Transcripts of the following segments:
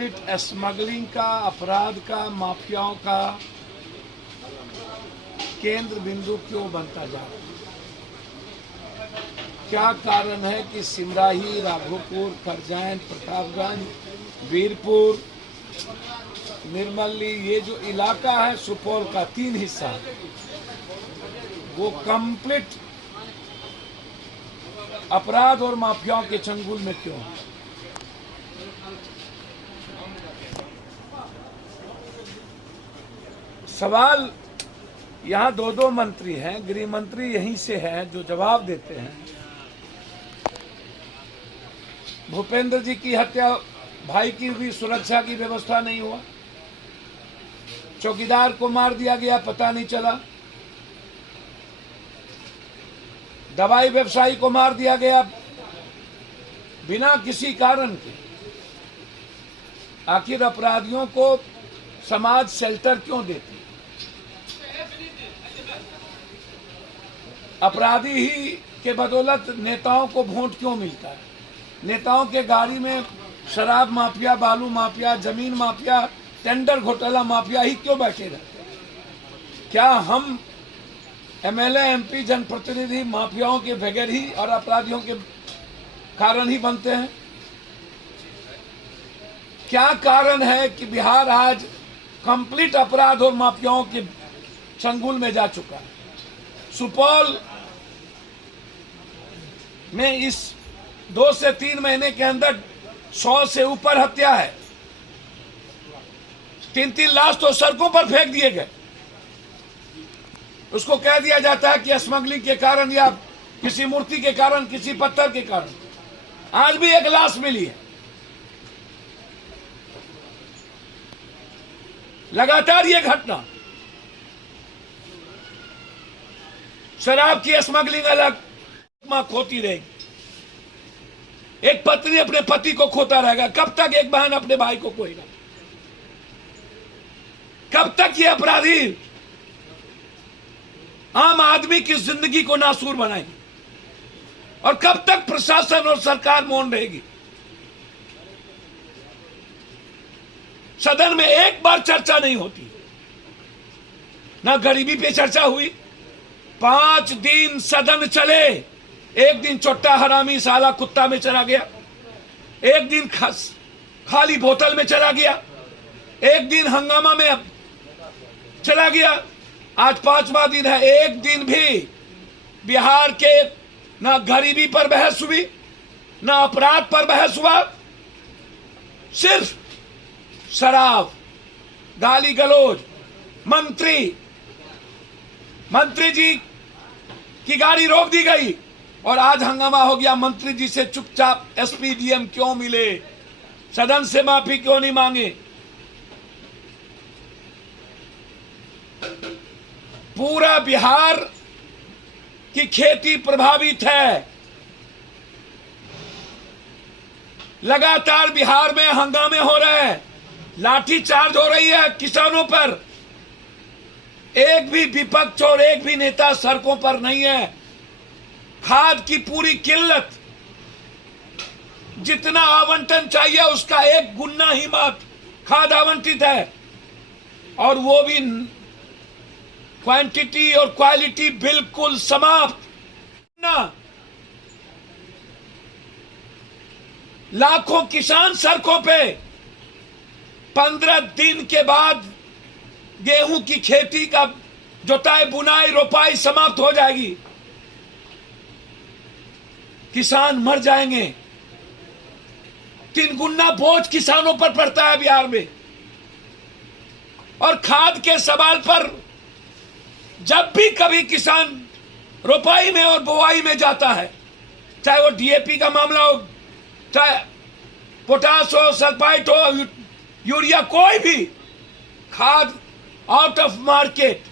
Complete smuggling का, अपराध का, माफियाओं का केंद्र बिंदु क्यों बनता जा रहा है? क्या कारण है कि सिमराही, राघोपुर, करजैन, प्रतापगंज, वीरपुर, निर्मली, ये जो इलाका है सुपौल का 3 हिस्सा, वो कंप्लीट अपराध और माफियाओं के चंगुल में क्यों है? सवाल यहाँ दो मंत्री हैं, गृह मंत्री यहीं से हैं जो जवाब देते हैं। भूपेंद्र जी की हत्या, भाई की भी सुरक्षा की व्यवस्था नहीं हुआ, चौकीदार को मार दिया गया, पता नहीं चला, दवाई व्यवसायी को मार दिया गया बिना किसी कारण के। आखिर अपराधियों को समाज शेल्टर क्यों देती? अपराधी ही के बदौलत नेताओं को वोट क्यों मिलता है? नेताओं के गाड़ी में शराब माफिया, बालू माफिया, जमीन माफिया, टेंडर घोटाला माफिया ही क्यों बैठे रहते? क्या हम एमएलए, एमपी, जनप्रतिनिधि माफियाओं के बगैर ही और अपराधियों के कारण ही बनते हैं? क्या कारण है कि बिहार आज कंप्लीट अपराध और माफियाओं के चंगुल में जा चुका है? सुपौल में इस 2 से 3 महीने के अंदर 100 से ऊपर हत्या है। 3 लाश तो सड़कों पर फेंक दिए गए। उसको कह दिया जाता है कि स्मगलिंग के कारण या किसी मूर्ति के कारण, किसी पत्थर के कारण। आज भी एक लाश मिली है। लगातार ये घटना, शराब की स्मगलिंग अलग मां खोती रहेगी, एक पत्नी अपने पति को खोता रहेगा। कब तक एक बहन अपने भाई को खोएगा? कब तक ये अपराधी आम आदमी की जिंदगी को नासूर बनाएंगे? और कब तक प्रशासन और सरकार मौन रहेगी? सदन में एक बार चर्चा नहीं होती, ना गरीबी पे चर्चा हुई। 5 दिन सदन चले, एक दिन चोट्टा हरामी साला कुत्ता में चला गया, एक दिन खाली बोतल में चला गया, एक दिन हंगामा में चला गया, आज 5वां दिन है। एक दिन भी बिहार के ना गरीबी पर बहस हुई, ना अपराध पर बहस हुआ, सिर्फ शराब, गाली गलौज। मंत्री जी की गाड़ी रोक दी गई और आज हंगामा हो गया। मंत्री जी से चुपचाप एसपी, डीएम क्यों मिले? सदन से माफी क्यों नहीं मांगे? पूरा बिहार की खेती प्रभावित है। लगातार बिहार में हंगामे हो रहे हैं, लाठीचार्ज हो रही है किसानों पर। एक भी विपक्ष और एक भी नेता सड़कों पर नहीं है। खाद की पूरी किल्लत, जितना आवंटन चाहिए उसका 1 गुना ही मात्र खाद आवंटित है, और वो भी क्वांटिटी और क्वालिटी बिल्कुल समाप्त ना। लाखों किसान सड़कों पे। 15 दिन के बाद गेहूं की खेती का जोताई, बुनाई, रोपाई समाप्त हो जाएगी। किसान मर जाएंगे। 3 गुना बोझ किसानों पर पड़ता है बिहार में। और खाद के सवाल पर जब भी कभी किसान रोपाई में और बुआई में जाता है, चाहे वो डीएपी का मामला हो, चाहे पोटास हो, सल्फाइट हो, यूरिया, कोई भी खाद आउट ऑफ मार्केट।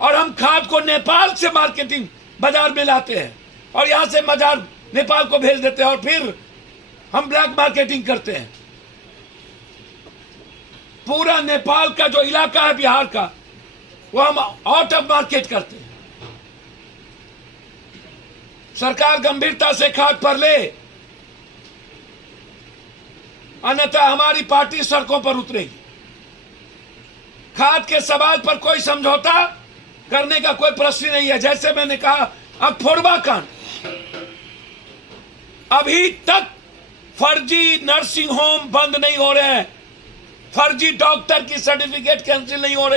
और हम खाद को नेपाल से मार्केटिंग बाजार में लाते हैं और यहां से बाजार नेपाल को भेज देते हैं और फिर हम ब्लैक मार्केटिंग करते हैं। पूरा नेपाल का जो इलाका है बिहार का, वो हम आउट ऑफ मार्केट करते हैं। सरकार गंभीरता से खाद पर ले अन्यथा हमारी पार्टी सड़कों पर उतरेगी। खाद के सवाल पर कोई समझौता करने का कोई प्रश्न नहीं है। जैसे मैंने कहा, अखफोरवा कांड, अभी तक फर्जी नर्सिंग होम बंद नहीं हो रहे हैं, फर्जी डॉक्टर की सर्टिफिकेट कैंसिल नहीं हो रही।